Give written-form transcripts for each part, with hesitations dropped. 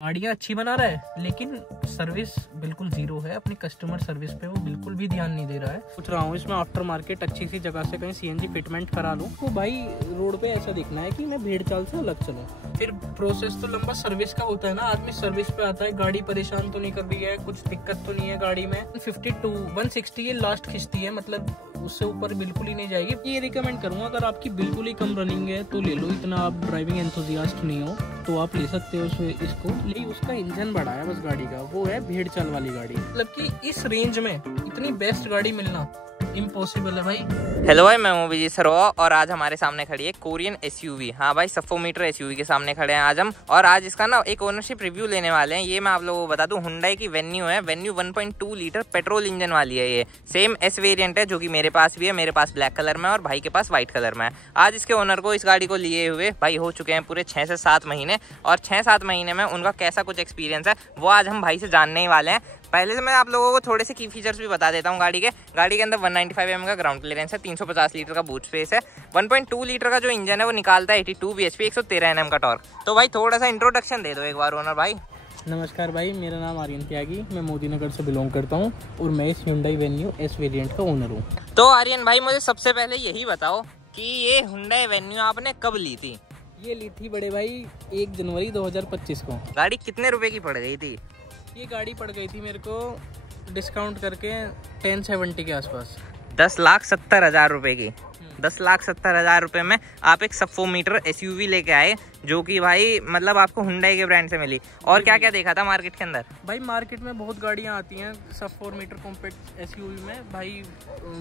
गाड़ियाँ अच्छी बना रहा है लेकिन सर्विस बिल्कुल जीरो है। अपनी कस्टमर सर्विस पे वो बिल्कुल भी ध्यान नहीं दे रहा है। सोच रहा हूँ इसमें आफ्टर मार्केट अच्छी सी जगह से कहीं सीएनजी फिटमेंट करा लूँ तो भाई रोड पे ऐसा दिखना है कि मैं भीड़ चाल से अलग चलूँ। फिर प्रोसेस तो लंबा सर्विस का होता है ना, आदमी सर्विस पे आता है, गाड़ी परेशान तो नहीं कर रही है, कुछ दिक्कत तो नहीं है गाड़ी में। 52 160 ये लास्ट खिंचती है, मतलब उससे ऊपर बिल्कुल ही नहीं जाएगी। ये रिकमेंड करूंगा अगर आपकी बिल्कुल ही कम रनिंग है तो ले लो, इतना आप ड्राइविंग एंथुसियास्ट नहीं हो तो आप ले सकते हो इसको। लेकिन उसका इंजन बड़ा है बस गाड़ी का, वो है भेड़ चाल वाली गाड़ी। मतलब कि इस रेंज में इतनी बेस्ट गाड़ी मिलना इम्पॉसिबल है भाई। हेलो भाई, मैं हूँ विजय सरवा और आज हमारे सामने खड़ी है कोरियन एसयूवी। हाँ भाई, सफोमीटर एसयूवी के सामने खड़े हैं आज हम, और आज इसका ना एक ओनरशिप रिव्यू लेने वाले हैं। ये मैं आप लोगों को बता दूं, हुंडई की वेन्यू है। वेन्यू 1.2 लीटर पेट्रोल इंजन वाली है। ये सेम एस वेरिएंट है जो कि मेरे पास भी है। मेरे पास ब्लैक कलर में और भाई के पास व्हाइट कलर में है। आज इसके ओनर को इस गाड़ी को लिए हुए भाई हो चुके हैं पूरे 6 से 7 महीने, और 6-7 महीने में उनका कैसा कुछ एक्सपीरियंस है वो आज हम भाई से जानने ही वाले हैं। पहले से मैं आप लोगों को थोड़े से की फीचर्स भी बता देता हूँ गाड़ी के अंदर 195 mm का ग्राउंड क्लियरेंस है, 350 लीटर का बूट स्पेस है, 1.2 लीटर का जो इंजन है वो निकालता है 82 bhp, 113 Nm का टॉर्क। तो भाई थोड़ा सा इंट्रोडक्शन दे दो एक बार ओनर भाई। नमस्कार भाई, मेरा नाम आर्यन त्यागी, मैं मोदी नगर से बिलोंग करता हूँ और मैं इस हुंडई वेन्यू एस वेरिएंट का ओनर हूँ। तो आर्यन भाई मुझे सबसे पहले यही बताओ कि ये हुंडई वेन्यू आपने कब ली थी? ये ली थी बड़े भाई 1 जनवरी 2025 को। गाड़ी कितने रुपए की पड़ गई थी? ये गाड़ी पड़ गई थी मेरे को डिस्काउंट करके 1070 के आसपास, 10,70,000 रुपए की। 10,70,000 रुपए में आप एक सफोमीटर एसयूवी लेके आए जो कि भाई मतलब आपको हुंडई के ब्रांड से मिली। और क्या क्या देखा था मार्केट के अंदर? भाई मार्केट में बहुत गाड़ियां आती हैं सब 4 मीटर कॉम्पैक्ट एसयूवी में। भाई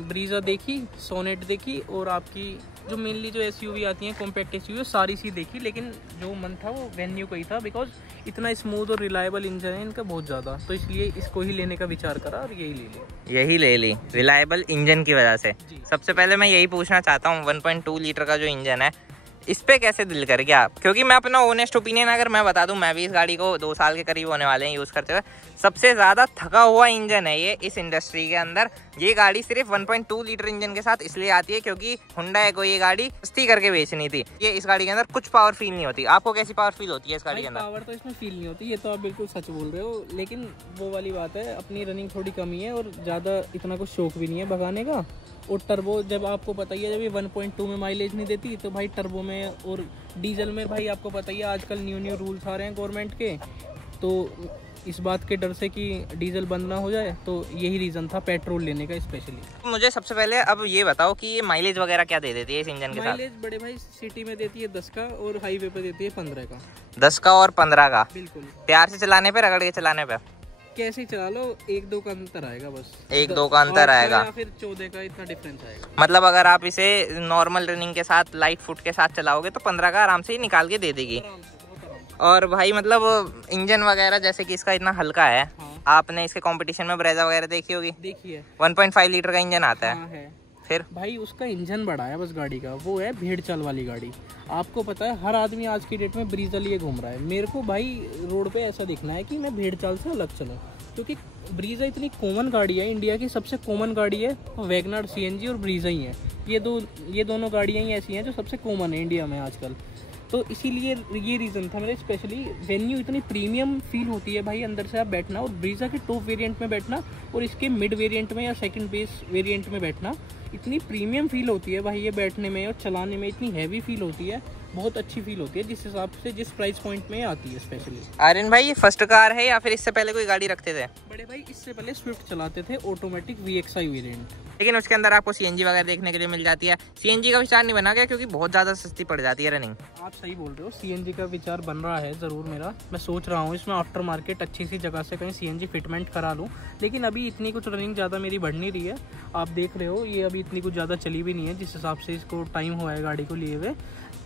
ब्रीजा देखी, सोनेट देखी, और आपकी जो मेनली जो एसयूवी आती हैं कॉम्पैक्ट एसयूवी सारी सी देखी, लेकिन जो मन था वो वेन्यू का ही था। बिकॉज इतना स्मूथ और रिलायबल इंजन है इनका बहुत ज़्यादा, तो इसलिए इसको ही लेने का विचार करा और यही ले ली रिलायबल इंजन की वजह से। सबसे पहले मैं यही पूछना चाहता हूँ, 1.2 लीटर का जो इंजन है इस पे कैसे दिल कर गया? क्योंकि मैं अपना ऑनेस्ट ओपिनियन अगर मैं बता दूं, मैं भी इस गाड़ी को 2 साल के करीब होने वाले हैं यूज़ करते हुए। सबसे ज़्यादा थका हुआ इंजन है ये इस इंडस्ट्री के अंदर। ये गाड़ी सिर्फ 1.2 लीटर इंजन के साथ इसलिए आती है क्योंकि हुंडई को ये गाड़ी सस्ती करके बेचनी थी। ये इस गाड़ी के अंदर कुछ पावर फील नहीं होती। आपको कैसी पावर फील होती है इस गाड़ी के अंदर? पावर तो इसमें फील नहीं होती, ये तो आप बिल्कुल सच बोल रहे हो, लेकिन वो वाली बात है, अपनी रनिंग थोड़ी कमी है और ज़्यादा इतना कुछ शौक भी नहीं है भगाने का। और टर्बो जब आपको पता ही है, जब ये 1.2 में माइलेज नहीं देती तो भाई टर्बो में और डीजल में भाई आपको पता ही है आजकल न्यू रूल्स आ रहे हैं गवर्नमेंट के, तो इस बात के डर से कि डीजल बंद ना हो जाए, तो यही रीज़न था पेट्रोल लेने का स्पेशली। मुझे सबसे पहले अब ये बताओ कि ये माइलेज वगैरह क्या दे देती है इस इंजन के साथ? माइलेज बड़े भाई सिटी में देती है 10 का और हाईवे पे देती है 15 का। 10 का और 15 का? बिल्कुल। प्यार से चलाने पे, रगड़ के चलाने पे? कैसे चला लो, 1-2 का अंतर आएगा बस। 1-2 का अंतर आएगा या फिर 14 का, इतना डिफरेंस आएगा। मतलब अगर आप इसे नॉर्मल रनिंग के साथ, लाइट फुट के साथ चलाओगे तो 15 का आराम से ही निकाल के दे देगी। और भाई मतलब इंजन वगैरह जैसे कि इसका इतना हल्का है। हाँ। आपने इसके कंपटीशन में ब्रेजा वगैरह देखी होगी? देखी है। 1.5 लीटर का इंजन आता है। हाँ है। फिर भाई उसका इंजन बड़ा है बस गाड़ी का, वो है भेड़ चाल वाली गाड़ी। आपको पता है हर आदमी आज की डेट में ब्रीजा लिए घूम रहा है। मेरे को भाई रोड पे ऐसा दिखना है कि मैं भेड़ चाल से अलग चलूँ, क्योंकि ब्रीजा इतनी कॉमन गाड़ी है, इंडिया की सबसे कॉमन गाड़ी है। वैगनर सीएनजी और ब्रीजा ही है, ये दोनों गाड़ियाँ ही ऐसी हैं जो सबसे कॉमन है इंडिया में आजकल। तो इसीलिए ये रीज़न था मेरा। स्पेशली वेन्यू इतनी प्रीमियम फील होती है भाई अंदर से आप बैठना, और ब्रीजा के टॉप वेरिएंट में बैठना और इसके मिड वेरिएंट में या सेकंड बेस वेरिएंट में बैठना, इतनी प्रीमियम फील होती है भाई ये बैठने में, और चलाने में इतनी हैवी फील होती है, बहुत अच्छी फील होती है जिस हिसाब से जिस प्राइस पॉइंट में आती है स्पेशली। आर्यन भाई ये फर्स्ट कार है या फिर इससे पहले कोई गाड़ी रखते थे? बड़े भाई इससे पहले स्विफ्ट चलाते थे, ऑटोमेटिक VXI वेरिएंट, लेकिन उसके अंदर आपको सीएनजी वगैरह देखने के लिए मिल जाती है। सीएनजी का विचार नहीं बना गया क्योंकि बहुत ज़्यादा सस्ती पड़ जाती है रनिंग। आप सही बोल रहे हो, सीएनजी का विचार बन रहा है ज़रूर मेरा। मैं सोच रहा हूँ इसमें आफ्टर मार्केट अच्छी सी जगह से कहीं सीएनजी फिटमेंट करा लूँ, लेकिन अभी इतनी कुछ रनिंग ज़्यादा मेरी बढ़ नहीं रही है। आप देख रहे हो ये अभी इतनी कुछ ज़्यादा चली भी नहीं है जिस हिसाब से इसको टाइम हुआ है गाड़ी को लिए हुए।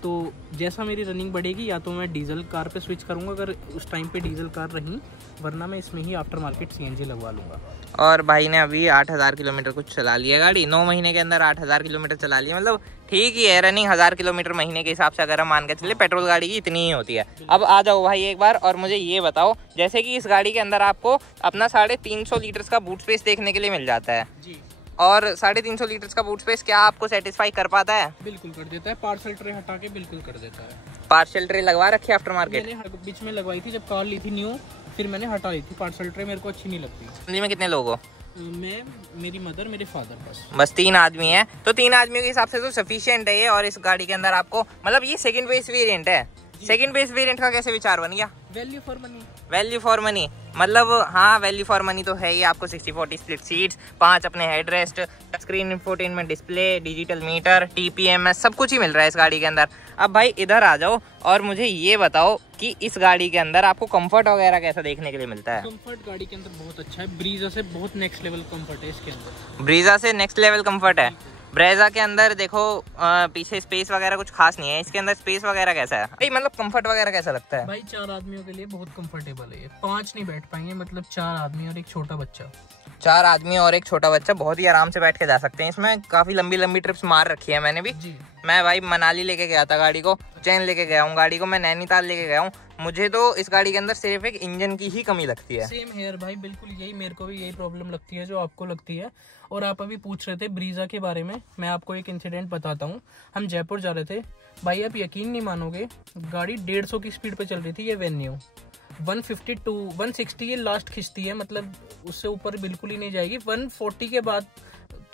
तो जैसा मेरी रनिंग बढ़ेगी या तो मैं डीजल कार पे स्विच करूंगा अगर उस टाइम पे डीजल कार रही, वरना मैं इसमें ही आफ्टर मार्केट सीएनजी लगवा लूँगा। और भाई ने अभी 8,000 किलोमीटर कुछ चला लिया गाड़ी, 9 महीने के अंदर 8,000 किलोमीटर चला लिया। मतलब ठीक ही है रनिंग, 1000 किलोमीटर महीने के हिसाब से अगर हम मान के चले, पेट्रोल गाड़ी की इतनी ही होती है। अब आ जाओ भाई एक बार और मुझे ये बताओ, जैसे कि इस गाड़ी के अंदर आपको अपना 350 लीटर का बूट स्पेस देखने के लिए मिल जाता है जी, और 350 लीटर का बूट स्पेस क्या आपको सेटिस्फाई कर पाता है? बिल्कुल कर देता है, पार्सल ट्रे हटा के बिल्कुल कर देता है। पार्सल ट्रे लगवा रखी है आफ्टर मार्केट? मैंने बीच में लगवाई थी जब कार ली थी न्यू, फिर मैंने हटा दी थी पार्सल ट्रे, मेरे को अच्छी नहीं लगती। फैमिली में कितने लोग हो? मैं, मेरी मदर, मेरे फादर, बस 3 आदमी हैं। तो 3 आदमियों के हिसाब से तो सफिशिएंट है ये। और इस गाड़ी के अंदर आपको मतलब ये सेकंड बेस वेरिएंट है। सेकंड बेस वेरिएंट का कैसे विचार बन गया? Value for money. Value for money मतलब हाँ, वैल्यू फॉर मनी तो है ही। आपको 60/40 स्प्लिट सीट्स, 5 अपने headrest, screen infotainment display, digital meter, TPMS, सब कुछ ही मिल रहा है इस गाड़ी के अंदर। अब भाई इधर आ जाओ और मुझे ये बताओ कि इस गाड़ी के अंदर आपको कंफर्ट वगैरह कैसा देखने के लिए मिलता है? कंफर्ट गाड़ी के अंदर बहुत अच्छा है, ब्रीजा से बहुत नेक्स्ट लेवल कंफर्ट है इसके अंदर। ब्रीजा से नेक्स्ट लेवल कंफर्ट है। ब्रेजा के अंदर देखो पीछे स्पेस वगैरह कुछ खास नहीं है, इसके अंदर स्पेस वगैरह कैसा है भाई? मतलब कंफर्ट वगैरह कैसा लगता है? भाई 4 आदमियों के लिए बहुत कंफर्टेबल है ये। 5 नहीं बैठ पाएंगे, मतलब 4 आदमी और एक छोटा बच्चा। 4 आदमी और एक छोटा बच्चा बहुत ही आराम से बैठ के जा सकते हैं इसमें। काफी लंबी लंबी ट्रिप्स मार रखी है मैंने भी जी। मैं भाई मनाली लेके गया था गाड़ी को, उज्जैन लेके गया हूँ गाड़ी को, मैं नैनीताल लेके गया हूँ। मुझे तो इस गाड़ी के अंदर सिर्फ एक इंजन की ही कमी लगती है। सेम हेयर भाई, बिल्कुल यही, मेरे को भी यही प्रॉब्लम लगती है जो आपको लगती है। और आप अभी पूछ रहे थे ब्रीजा के बारे में, मैं आपको एक इंसिडेंट बताता हूँ। हम जयपुर जा रहे थे भाई, आप यकीन नहीं मानोगे, गाड़ी 150 की स्पीड पे चल रही थी। ये वेन्यू 152 160 ये लास्ट खिंचती है, मतलब उससे ऊपर बिल्कुल ही नहीं जाएगी। 140 के बाद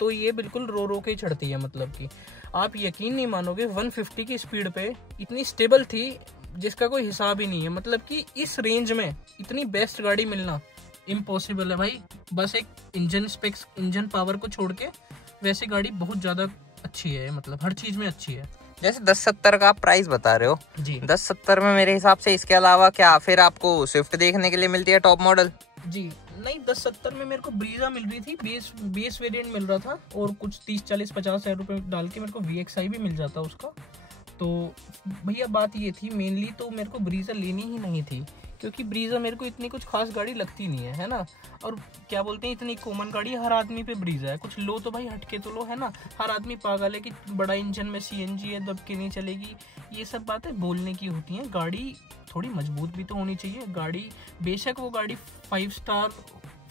तो ये बिल्कुल रो रो के चढ़ती है। मतलब कि आप यकीन नहीं मानोगे, 150 की स्पीड पे इतनी स्टेबल थी जिसका कोई हिसाब ही नहीं है। मतलब कि इस रेंज में इतनी बेस्ट गाड़ी मिलना इम्पॉसिबल है भाई। बस एक इंजन स्पेक्स, इंजन पावर को छोड़ के वैसे गाड़ी बहुत ज़्यादा अच्छी है, मतलब हर चीज़ में अच्छी है। जैसे 1070 का आप प्राइस बता रहे हो जी, 1070 में मेरे हिसाब से इसके अलावा क्या फिर आपको स्विफ्ट देखने के लिए मिलती है टॉप मॉडल? जी नहीं, 1070 में मेरे को ब्रीजा मिल रही थी, बेस वेरिएंट मिल रहा था, और कुछ 30-40-50 हज़ार रुपये डाल के मेरे को VXI भी मिल जाता उसका। तो भैया बात ये थी मेनली, तो मेरे को ब्रीजा लेनी ही नहीं थी, क्योंकि ब्रीजा मेरे को इतनी कुछ खास गाड़ी लगती नहीं है ना। और क्या बोलते हैं, इतनी कॉमन गाड़ी हर आदमी पे ब्रीजा है। कुछ लो तो भाई हटके तो लो, है ना। हर आदमी पागल है कि बड़ा इंजन में CNG है, दब के नहीं चलेगी। ये सब बातें बोलने की होती हैं। गाड़ी थोड़ी मजबूत भी तो होनी चाहिए। गाड़ी बेशक वो गाड़ी 5 स्टार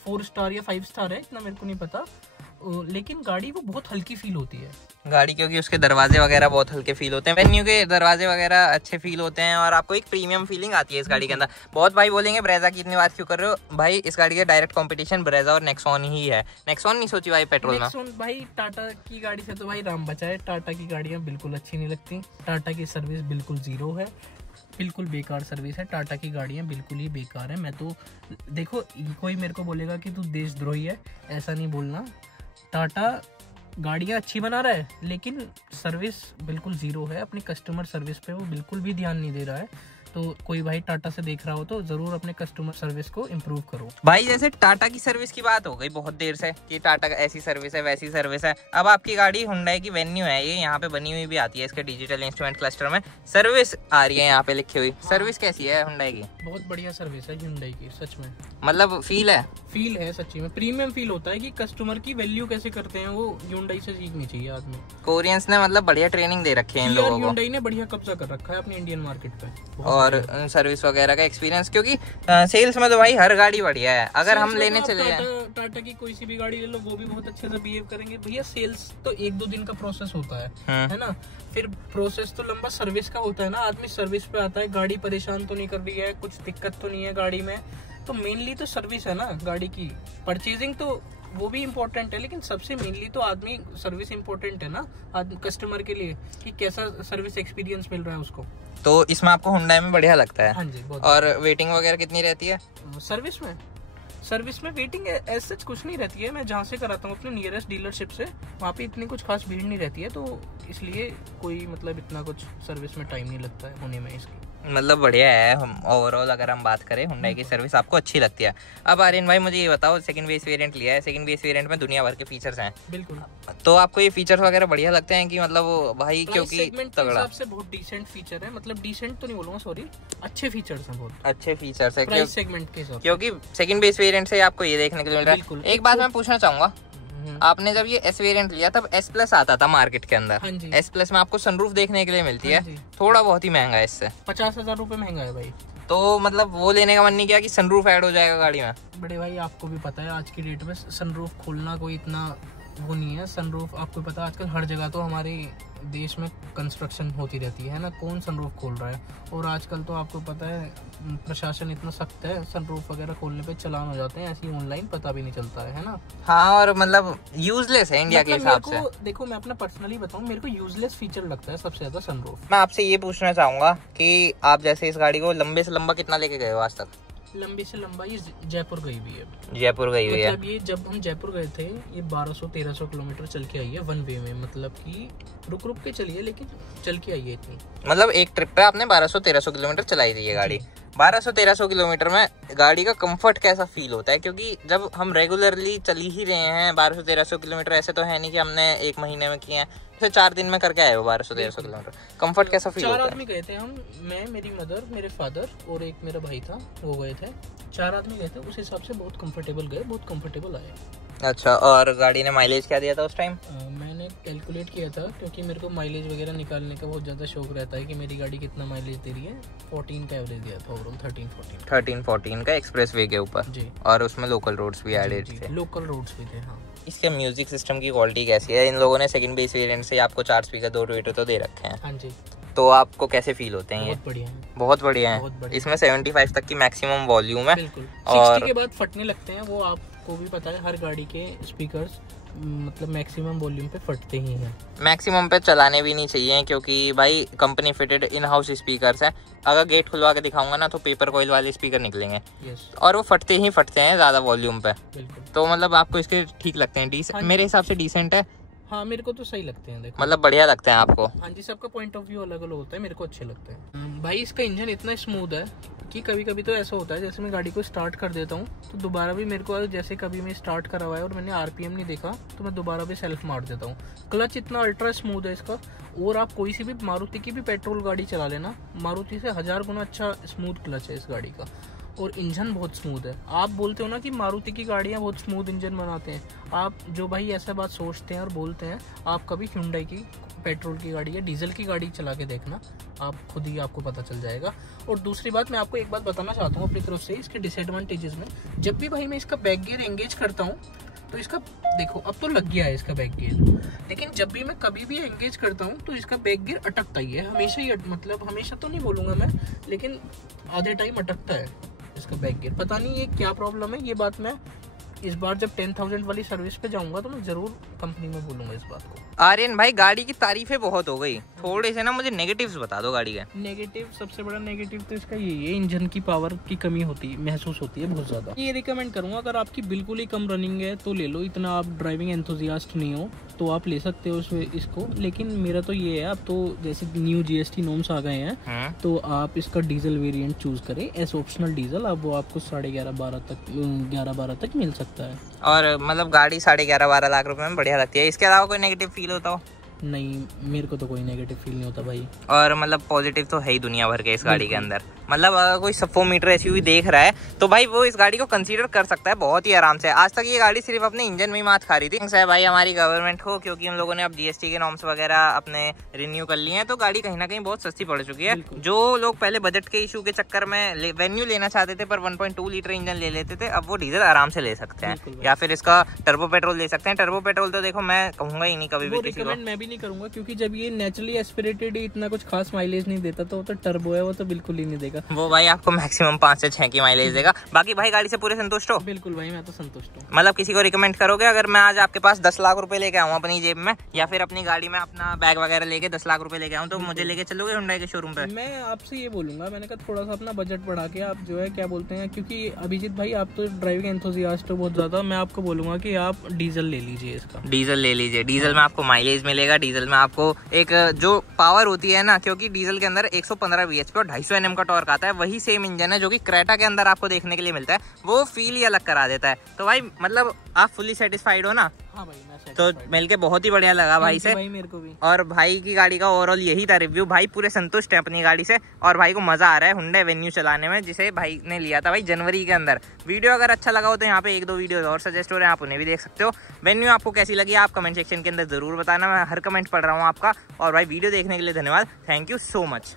4 स्टार या 5 स्टार है, इतना मेरे को नहीं पता, लेकिन गाड़ी वो बहुत हल्की फील होती है गाड़ी, क्योंकि उसके दरवाजे वगैरह बहुत हल्के फील होते हैं। वेन्यू के दरवाजे वगैरह अच्छे फील होते हैं और आपको एक प्रीमियम फीलिंग आती है इस गाड़ी के अंदर। बहुत भाई बोलेंगे ब्रेजा की इतनी बात क्यों कर रहे हो? भाई इस गाड़ी का डायरेक्ट कंपटीशन ब्रेजा और नेक्सॉन ही है। नेक्सॉन नहीं सोची भाई पेट्रोल में? नेक्सॉन भाई टाटा की गाड़ी से तो भाई राम बचाए। टाटा की गाड़ियाँ बिल्कुल अच्छी नहीं लगती। टाटा की सर्विस बिल्कुल ज़ीरो है, बिल्कुल बेकार सर्विस है। टाटा की गाड़ियाँ बिल्कुल ही बेकार है। मैं तो देखो, कोई मेरे को बोलेगा कि तू देशद्रोही है, ऐसा नहीं बोलना। टाटा गाड़ियाँ अच्छी बना रहा है, लेकिन सर्विस बिल्कुल ज़ीरो है। अपनी कस्टमर सर्विस पे वो बिल्कुल भी ध्यान नहीं दे रहा है। तो कोई भाई टाटा से देख रहा हो तो ज़रूर अपने कस्टमर सर्विस को इम्प्रूव करो। भाई जैसे टाटा की सर्विस की बात हो गई बहुत देर से कि टाटा का ऐसी सर्विस है वैसी सर्विस है। अब आपकी गाड़ी हुंडई की वेन्यू है, ये यहाँ पे बनी हुई भी आती है इसके डिजिटल इंस्ट्रूमेंट क्लस्टर में। सर्विस आ रही है यहाँ पे लिखी हुई। सर्विस कैसी है हुंडई की? बहुत बढ़िया सर्विस है हुंडई की, सच में। मतलब फील है सच्ची में प्रीमियम फील होता है कि कस्टमर की वैल्यू कैसे करते हैं, वो हुंडई से सीखनी चाहिए आदमी। कोरियंस ने मतलब बढ़िया ट्रेनिंग दे रखी है इन लोगों को। हुंडई ने बढ़िया कब्जा कर रखा है अपने इंडियन मार्केट पे। और सर्विस वगैरह का एक्सपीरियंस, क्योंकि सेल्स में तो भाई हर गाड़ी बढ़िया है। अगर हम लेने चले जाए टाटा की कोई सी भी गाड़ी ले लो, वो भी बहुत अच्छे से बिहेव करेंगे। भैया सेल्स तो 1-2 दिन का प्रोसेस होता है ना। फिर प्रोसेस तो लंबा सर्विस का होता है ना। आदमी सर्विस पे आता है, गाड़ी परेशान तो नहीं कर रही है, कुछ दिक्कत तो नहीं है गाड़ी में, तो मेनली तो सर्विस है ना गाड़ी की। परचेजिंग तो वो भी इम्पोर्टेंट है, लेकिन सबसे मेनली तो आदमी सर्विस इम्पोर्टेंट है ना कस्टमर के लिए, कि कैसा सर्विस एक्सपीरियंस मिल रहा है उसको। तो इसमें आपको हुंडई में बढ़िया लगता है? हाँ जी, बहुत। और वेटिंग वगैरह कितनी रहती है सर्विस में वेटिंग एज सच कुछ नहीं रहती है। मैं जहाँ से कराता हूँ अपने नियरेस्ट डीलरशिप से, वहाँ पे इतनी कुछ खास भीड़ नहीं रहती है, तो इसलिए कोई मतलब इतना कुछ सर्विस में टाइम नहीं लगता है होने में इसकी। मतलब बढ़िया है। हम ओवरऑल अगर हम बात करें हुंडई की सर्विस आपको अच्छी लगती है। अब आर्यन भाई मुझे ये बताओ, सेकंड बेस वेरिएंट लिया है, सेकंड बेस वेरिएंट में दुनिया भर के फीचर्स हैं। बिल्कुल। तो आपको ये फीचर्स वगैरह बढ़िया लगते हैं कि मतलब वो भाई क्योंकि तगड़ा से बहुत डिसेंट फीचर है, मतलब डिसेंट तो नहीं बोलूंगा, सॉरी, अच्छे फीचर्स हैं, बहुत अच्छे फीचर्स है प्राइस सेगमेंट के हिसाब से, क्योंकि सेकंड बेस वेरिएंट से आपको ये देखने के लिए मिल रहा है। एक बात मैं पूछना चाहूंगा, आपने जब ये S वेरिएंट लिया तब S प्लस आता था मार्केट के अंदर। हाँ जी। S प्लस में आपको सनरूफ देखने के लिए मिलती हाँ है, थोड़ा बहुत ही महंगा है इससे। 50,000 रुपए महंगा है भाई। तो मतलब वो लेने का मन नहीं किया कि सनरूफ ऐड हो जाएगा गाड़ी में? बड़े भाई आपको भी पता है आज की डेट में सनरूफ खोलना कोई इतना वो नहीं है सनरूफ। आपको पता है आजकल हर जगह तो हमारे देश में कंस्ट्रक्शन होती रहती है ना, कौन सनरूफ खोल रहा है। और आजकल तो आपको पता है प्रशासन इतना सख्त है, सनरूफ वगैरह खोलने पे चालान हो जाते हैं, ऐसे ही ऑनलाइन पता भी नहीं चलता है ना। हाँ, और मतलब यूजलेस है इंडिया के हिसाब से। देखो मैं अपना पर्सनली बताऊं, मेरे को यूजलेस फीचर लगता है सबसे ज्यादा सनरूफ। मैं आपसे ये पूछना चाहूंगा कि आप जैसे इस गाड़ी को लंबे से लंबा कितना लेके गए हो आज तक? लंबी से लंबा ये जयपुर गई हुई है। जयपुर गई हुई है। मतलब ये जब हम जयपुर गए थे ये 1200-1300 किलोमीटर चल के आई है वन वे में, मतलब कि रुक रुक के चली है लेकिन चल के आई है इतनी। मतलब एक ट्रिप पे आपने 1200-1300 किलोमीटर चलाई थी ये गाड़ी। 1200-1300 किलोमीटर में गाड़ी का कंफर्ट कैसा फील होता है? क्योंकि जब हम रेगुलरली चली ही रहे हैं 1200-1300 किलोमीटर, ऐसे तो है नहीं कि हमने एक महीने में किए हैं, फिर 4 दिन में करके आए हो 1200-1300 किलोमीटर। कंफर्ट कैसा फील होता है? 4 आदमी गए थे हम, मैं, मेरी मदर, मेरे फादर और एक मेरा भाई था, वो गए थे। 4 आदमी गए थे, उस हिसाब से बहुत कंफर्टेबल गए, बहुत कंफर्टेबल आए। अच्छा, और गाड़ी ने माइलेज क्या दिया था उस टाइम? मैंने कैलकुलेट किया था क्योंकि मेरे को माइलेज वगैरह निकालने का बहुत ज़्यादा शौक रहता है कि मेरी गाड़ी कितना माइलेज दे रही है। 14 का एवरेज दिया था ओवरऑल, 13-14 का एक्सप्रेस वे के ऊपर जी। और उसमें लोकल रोड्स भी एडेड थे। लोकल रोड्स भी थे, हाँ। इसके म्यूजिक सिस्टम की क्वालिटी कैसी है? इन लोगों ने सेकंड बेस वेरिएंट से आपको 4 स्पीकर 2 ट्विटर तो दे रखे हैं। हाँ जी। तो आपको कैसे फील होते हैं? बहुत बढ़िया है, बहुत बढ़िया है। इसमें 75 तक की मैक्सिमम वॉल्यूम है। बिल्कुल। और 60 के बाद फटने लगते हैं, वो आपको भी पता है, हर गाड़ी के स्पीकर्स मतलब मैक्सिमम वॉल्यूम पे फटते ही हैं। मैक्सिमम पे चलाने भी नहीं चाहिए क्योंकि भाई company fitted in house speakers हैं। अगर गेट खुलवा के दिखाऊंगा ना तो पेपर कॉइल वाले स्पीकर निकलेंगे। और वो फटते ही फटते हैं ज्यादा वॉल्यूम पे। तो मतलब आपको इसके ठीक लगते हैं? मेरे हिसाब से डिसेंट है। हाँ, मेरे को तो सही लगते हैं, देखो। मतलब बढ़िया लगते हैं आपको? हाँ जी, सबका पॉइंट ऑफ व्यू अलग अलग होता है, मेरे को अच्छे लगते हैं। भाई इसका इंजन इतना स्मूथ है कि कभी कभी तो ऐसा होता है जैसे मैं गाड़ी को स्टार्ट कर देता हूँ तो दोबारा भी मेरे को, जैसे कभी मैं स्टार्ट करा हुआ है और मैंने आरपीएम नहीं देखा तो मैं दोबारा भी सेल्फ मार देता हूँ। क्लच इतना अल्ट्रा स्मूथ है इसका। और आप कोई सी भी मारुति की भी पेट्रोल गाड़ी चला लेना, मारुति से 1000 गुना अच्छा स्मूथ क्लच है इस गाड़ी का। और इंजन बहुत स्मूथ है। आप बोलते हो ना कि मारुति की गाड़ियाँ बहुत स्मूथ इंजन बनाते हैं, आप जो भाई ऐसा बात सोचते हैं और बोलते हैं, आप कभी Hyundai की पेट्रोल की गाड़ी या डीजल की गाड़ी चला के देखना, आप खुद ही आपको पता चल जाएगा। और दूसरी बात, मैं आपको एक बात बताना चाहता हूँ अपनी तरफ से इसके डिसएडवांटेजेस में। जब भी भाई मैं इसका बैक गियर एंगेज करता हूँ तो इसका देखो अब तो लग गया है इसका बैक गियर, लेकिन जब भी मैं कभी भी एंगेज करता हूँ तो इसका बैक गियर अटकता ही है हमेशा ही। मतलब हमेशा तो नहीं बोलूँगा मैं, लेकिन आधे टाइम अटकता है इसका बैक गियर। पता नहीं ये क्या प्रॉब्लम है, ये बात मैं इस बार जब 10,000 वाली सर्विस पे जाऊंगा तो मैं जरूर कंपनी में बोलूंगा इस बात को। आर्यन भाई, गाड़ी की तारीफें बहुत हो गई, थोड़े से ना मुझे नेगेटिव्स बता दो गाड़ी के। नेगेटिव, सबसे बड़ा नेगेटिव तो इसका यही है, इंजन की पावर की कमी होती है, महसूस होती है बहुत ज्यादा। ये रिकमेंड करूंगा, अगर आपकी बिल्कुल ही कम रनिंग है तो ले लो, इतना आप ड्राइविंग एंथुसियास्ट नहीं हो तो आप ले सकते हो इसको। लेकिन मेरा तो ये है, अब तो जैसे न्यू GST नॉर्म्स आ गए हैं तो आप इसका डीजल वेरिएंट चूज करें एस ऑप्शनल डीजल। अब वो आपको 11.5-12 तक मिल सकता है। और मतलब गाड़ी 11.5-12 लाख रुपए में बढ़िया लगती है। इसके अलावा कोई नेगेटिव फील होता हो? नहीं, मेरे को तो कोई नेगेटिव फील नहीं होता भाई। और मतलब पॉजिटिव तो है ही दुनिया भर के इस गाड़ी के अंदर। मतलब अगर कोई सब 4 मीटर SUV देख रहा है तो भाई वो इस गाड़ी को कंसीडर कर सकता है बहुत ही आराम से। आज तक ये गाड़ी सिर्फ अपने इंजन में ही मात खा रही थी। है भाई हमारी गवर्नमेंट को, क्योंकि हम लोगों ने अब GST के नॉर्म्स वगैरह अपने रिन्यू कर लिए हैं तो गाड़ी कहीं ना कहीं बहुत सस्ती पड़ चुकी है। जो लोग पहले बजट के इशू के चक्कर में वेन्यू लेना चाहते थे पर 1.2 लीटर इंजन ले लेते थे, अब वो डीजल आराम से ले सकते हैं, या फिर इसका टर्बो पेट्रोल ले सकते हैं। टर्बो पेट्रोल तो देखो मैं कहूंगा ही नहीं कभी भी किसी को, मैं भी नहीं करूंगा, क्योंकि जब ये नेचुरली एस्पिरेटेड इतना कुछ खास माइलेज नहीं देता तो टर्बो है वो तो बिल्कुल ही नहीं देगा। वो भाई आपको मैक्सिमम 5 से 6 की माइलेज देगा। बाकी भाई गाड़ी से पूरे संतुष्ट हो? बिल्कुल भाई, मैं तो संतुष्ट हूँ। मतलब किसी को रिकमेंड करोगे अगर मैं आज आपके पास 10 लाख रुपए लेके आऊँ अपनी जेब में, या फिर अपनी गाड़ी में अपना बैग वगैरह लेके 10 लाख रुपए लेके आऊँ, तो मुझे लेके चलोगे Hyundai के शोरूम पे? मैं आपसे ये बोलूंगा, मैंने कहा थोड़ा सा अपना बजट बढ़ा के आप जो है क्या बोलते हैं, क्योंकि अभिजीत भाई आप तो ड्राइविंग एंथुसियास्ट हो बहुत ज्यादा, मैं आपको बोलूंगा कि आप डीजल ले लीजिए इसका। डीजल ले लीजिए, डीजल में आपको माइलेज मिलेगा, डीजल में आपको एक जो पावर होती है ना, क्योंकि डीजल के अंदर 115 bhp और 250 Nm का टॉर्क आता है, वही सेम इंजन है जो कि क्रेटा के अंदर आपको देखने के लिए मिलता है, वो फील ही अलग करा देता है। तो भाई मतलब आप फुली सेटिस्फाइड हो ना? हाँ भाई, मैं तो मिलके बहुत ही बढ़िया लगा भाई से। भाई मेरे को भी। और भाई की गाड़ी का ओवरऑल यही था रिव्यू। भाई पूरे संतुष्ट है अपनी गाड़ी से और भाई को मजा आ रहा है Hyundai वेन्यू चलाने में, जिसे भाई ने लिया था भाई जनवरी के अंदर। वीडियो अगर अच्छा लगा हो तो यहाँ पे 1-2 वीडियो और सजेस्ट हो रहे हैं, आप उन्हें भी देख सकते हो। वेन्यू आपको कैसी लगी आप कमेंट सेक्शन के अंदर जरूर बताना, मैं हर कमेंट पढ़ रहा हूँ आपका। और भाई वीडियो देखने के लिए धन्यवाद, थैंक यू सो मच।